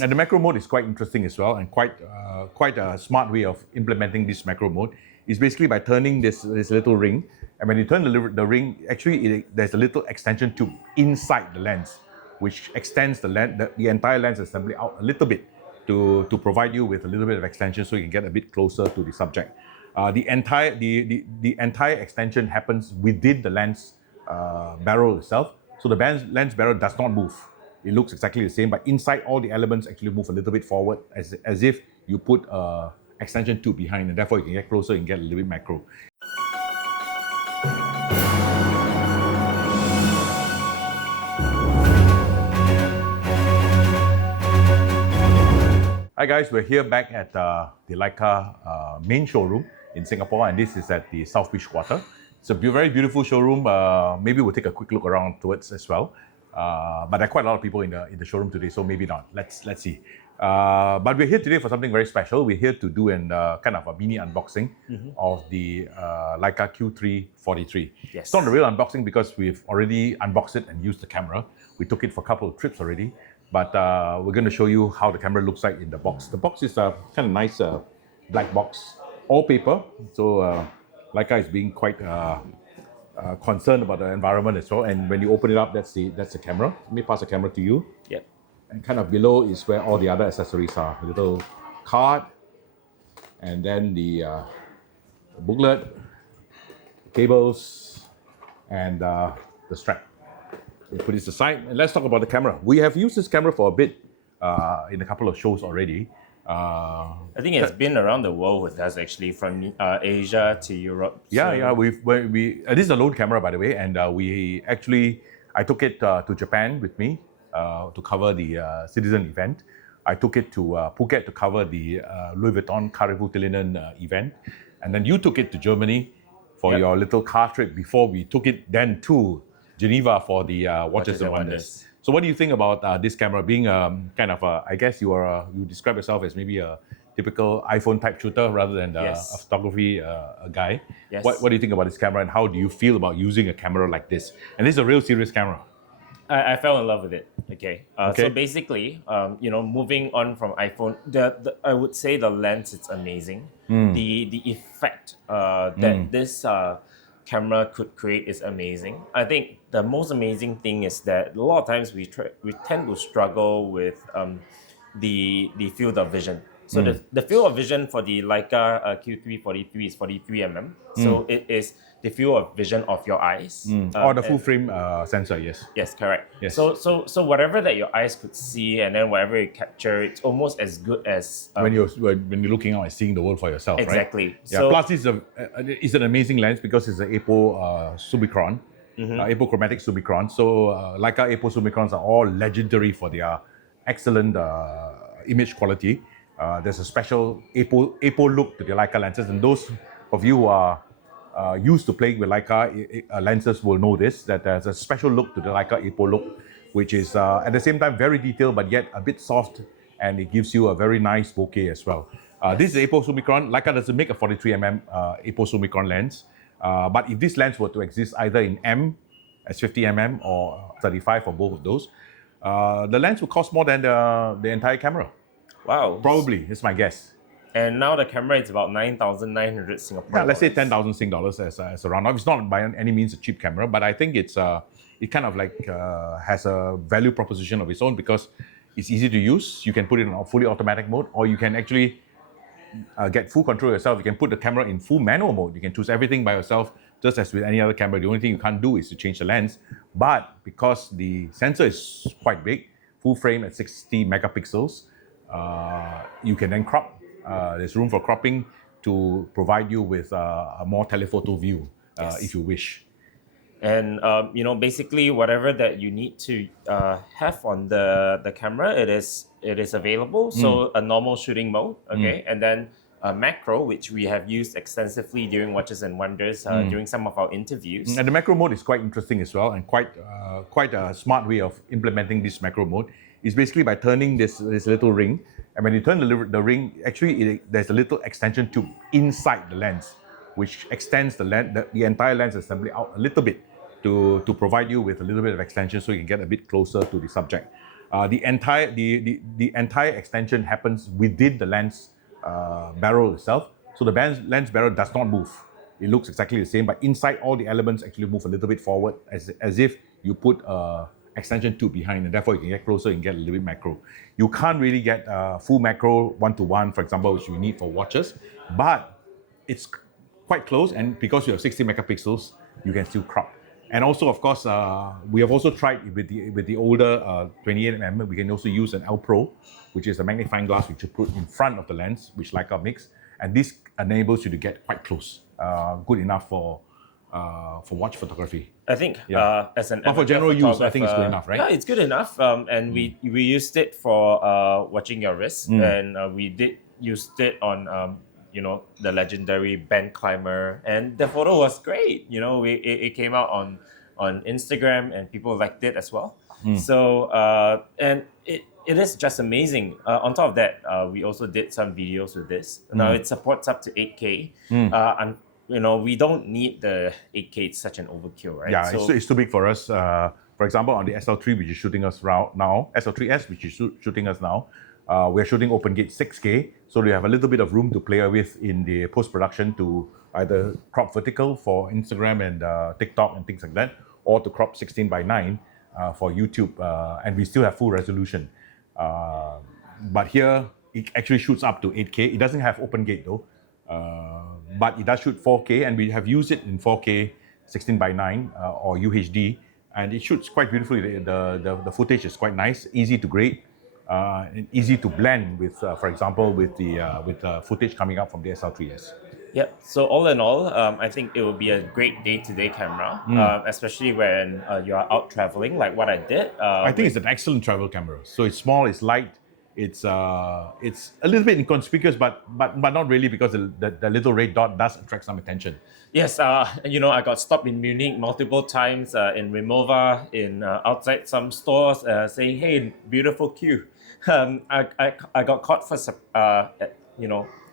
And the macro mode is quite interesting as well, and quite a smart way of implementing this macro mode is basically by turning this little ring. And when you turn the ring, actually there's a little extension tube inside the lens, which extends the entire lens assembly out a little bit to provide you with a little bit of extension, so you can get a bit closer to the subject. The entire extension happens within the lens barrel itself, so the lens barrel does not move. It looks exactly the same, but inside all the elements actually move a little bit forward, as if you put a extension tube behind, and therefore you can get closer and get a little bit macro. Hi guys, we're here back at the Leica main showroom in Singapore, and this is at the South Beach Quarter. It's a very beautiful showroom. Maybe we'll take a quick look around towards as well. But there are quite a lot of people in the showroom today, so maybe not. Let's see. But we're here today for something very special. We're here to do an kind of a mini unboxing of the Leica Q3 43. Yes. It's not a real unboxing because we've already unboxed it and used the camera. We took it for a couple of trips already. But we're going to show you how the camera looks like in the box. The box is a kind of nice black box, all paper. So Leica is being quite concerned about the environment as well. And when you open it up, that's the camera. Let me pass the camera to you. Yep. And kind of below is where all the other accessories are. A little card, and then the booklet, cables, and the strap. We'll put this aside and let's talk about the camera. We have used this camera for a bit in a couple of shows already. I think it's been around the world with us actually, from Asia to Europe. Yeah. This is a loan camera, by the way, and I took it to Japan with me to cover the Citizen event. I took it to Phuket to cover the Louis Vuitton Carrefour Tillinen event, and then you took it to Germany for your little car trip before we took it then to Geneva for the Watches and Wonders. So what do you think about this camera being kind of I guess you describe yourself as maybe a typical iPhone type shooter rather than a photography guy. Yes. What do you think about this camera, and how do you feel about using a camera like this? And this is a real serious camera. I fell in love with it. Okay. So basically, moving on from iPhone, I would say the lens is amazing. The effect that this camera could create is amazing. I think the most amazing thing is that a lot of times we tend to struggle with the field of vision. So the field of vision for the Leica Q3 43 is 43 mm. So it is the field of vision of your eyes. Or the full frame sensor, yes. Yes, correct. Yes. So whatever that your eyes could see, and then whatever you capture, it's almost as good as when you're looking out and seeing the world for yourself, exactly. Right? Yeah. Plus, it's an amazing lens because it's an Apo Summicron, apochromatic Summicron. So Leica Apo Summicrons are all legendary for their excellent image quality. There's a special Apo look to the Leica lenses, and those of you who are used to playing with Leica lenses will know this, that there's a special look to the Leica Apo look, which is at the same time very detailed but yet a bit soft, and it gives you a very nice bokeh as well. This is Apo Summicron. Leica doesn't make a 43mm Apo Summicron lens, but if this lens were to exist either in M as 50mm or 35 or both of those, the lens would cost more than the entire camera. Wow. Probably, it's my guess. And now the camera is about 9,900 Singapore dollars. Yeah, let's say 10,000 Sing dollars as a round off. It's not by any means a cheap camera, but I think it kind of like has a value proposition of its own because it's easy to use. You can put it in a fully automatic mode, or you can actually get full control yourself. You can put the camera in full manual mode. You can choose everything by yourself, just as with any other camera. The only thing you can't do is to change the lens. But because the sensor is quite big, full frame at 60 megapixels, you can then crop. There's room for cropping to provide you with a more telephoto view if you wish. And basically whatever that you need to have on the camera, it is available. So a normal shooting mode, okay, and then a macro, which we have used extensively during Watches and Wonders during some of our interviews. And the macro mode is quite interesting as well, and quite a smart way of implementing this macro mode is basically by turning this little ring. And when you turn the ring, actually there's a little extension tube inside the lens, which extends the entire lens assembly out a little bit to provide you with a little bit of extension so you can get a bit closer to the subject. The entire extension happens within the lens barrel itself. So the lens barrel does not move. It looks exactly the same, but inside all the elements actually move a little bit forward as if you put extension tube behind, and therefore you can get closer and get a little bit macro. You can't really get full macro one-to-one, for example, which you need for watches, but it's quite close, and because you have 60 megapixels, you can still crop. And also, of course, we have also tried with the older 28mm. We can also use an L Pro, which is a magnifying glass which you put in front of the lens, which Leica makes, and this enables you to get quite close, good enough for watch photography. I think as an but for general use, I think it's good enough, right? Yeah, it's good enough. And we used it for watching your wrist, and we did use it on the legendary band climber, and the photo was great. It came out on Instagram, and people liked it as well. So and it is just amazing. On top of that, we also did some videos with this. Now it supports up to 8K. And we don't need the 8K. It's such an overkill, right? Yeah, so it's too big for us. For example, on the SL3, which is shooting us now, SL3S, which is shooting us now, we're shooting open gate 6K, so we have a little bit of room to play with in the post-production to either crop vertical for Instagram and TikTok and things like that, or to crop 16:9 for YouTube, and we still have full resolution. But here, it actually shoots up to 8K. It doesn't have open gate though, but it does shoot 4K, and we have used it in 4K 16:9 or UHD, and it shoots quite beautifully. The footage is quite nice, easy to grade. And easy to blend with, for example, with the footage coming up from the SL3S. Yep. So all in all, I think it will be a great day-to-day camera, especially when you are out traveling, like what I did. I think it's an excellent travel camera. So it's small, it's light, it's a little bit inconspicuous, but not really, because the little red dot does attract some attention. Yes, I got stopped in Munich multiple times, in Remova, in outside some stores, saying, "Hey, beautiful Q." I got caught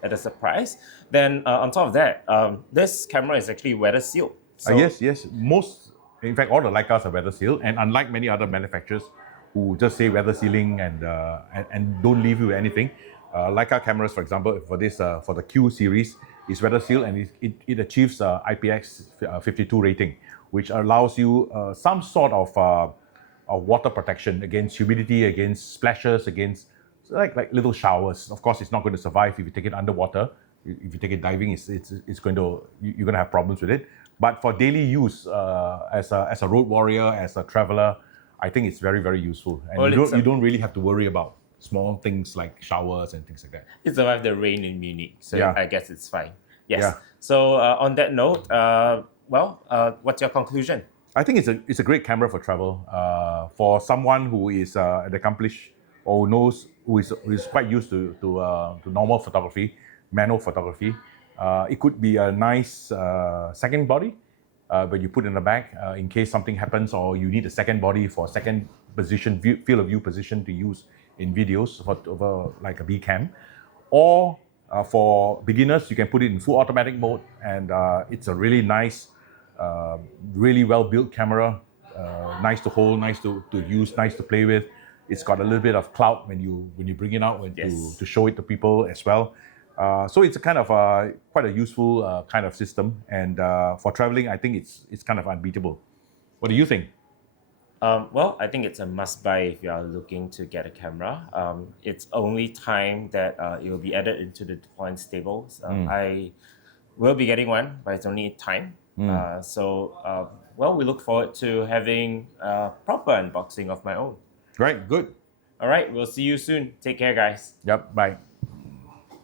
at a surprise. Then on top of that, this camera is actually weather sealed. So Yes. In fact, all the Leicas are weather sealed, and unlike many other manufacturers who just say weather sealing and don't leave you with anything, Leica cameras, for example, for the Q series, is weather sealed, and it achieves IPX52 rating, which allows you some sort of water protection against humidity, against splashes, against like little showers. Of course, it's not going to survive if you take it underwater. If you take it diving, you're going to have problems with it. But for daily use, as a road warrior, as a traveler, I think it's very, very useful. And you don't really have to worry about small things like showers and things like that. It survived the rain in Munich, so Yeah. I guess it's fine. Yes. Yeah. So on that note, what's your conclusion? I think it's a great camera for travel. For someone who is an accomplished or who is quite used to normal photography, manual photography, it could be a nice second body when you put in the bag in case something happens, or you need a second body for second position, field of view position to use in videos for like a B cam, or for beginners, you can put it in full automatic mode, and it's a really nice, really well built camera, nice to hold, nice to use, nice to play with. It's got a little bit of clout when you bring it out to show it to people as well. So it's a kind of quite a useful kind of system, and for traveling, I think it's kind of unbeatable. What do you think? I think it's a must-buy if you are looking to get a camera. It's only time that it will be added into the Deployant stables. I will be getting one, but it's only time. We look forward to having a proper unboxing of my own. Right, good. All right, we'll see you soon. Take care, guys. Yep, bye.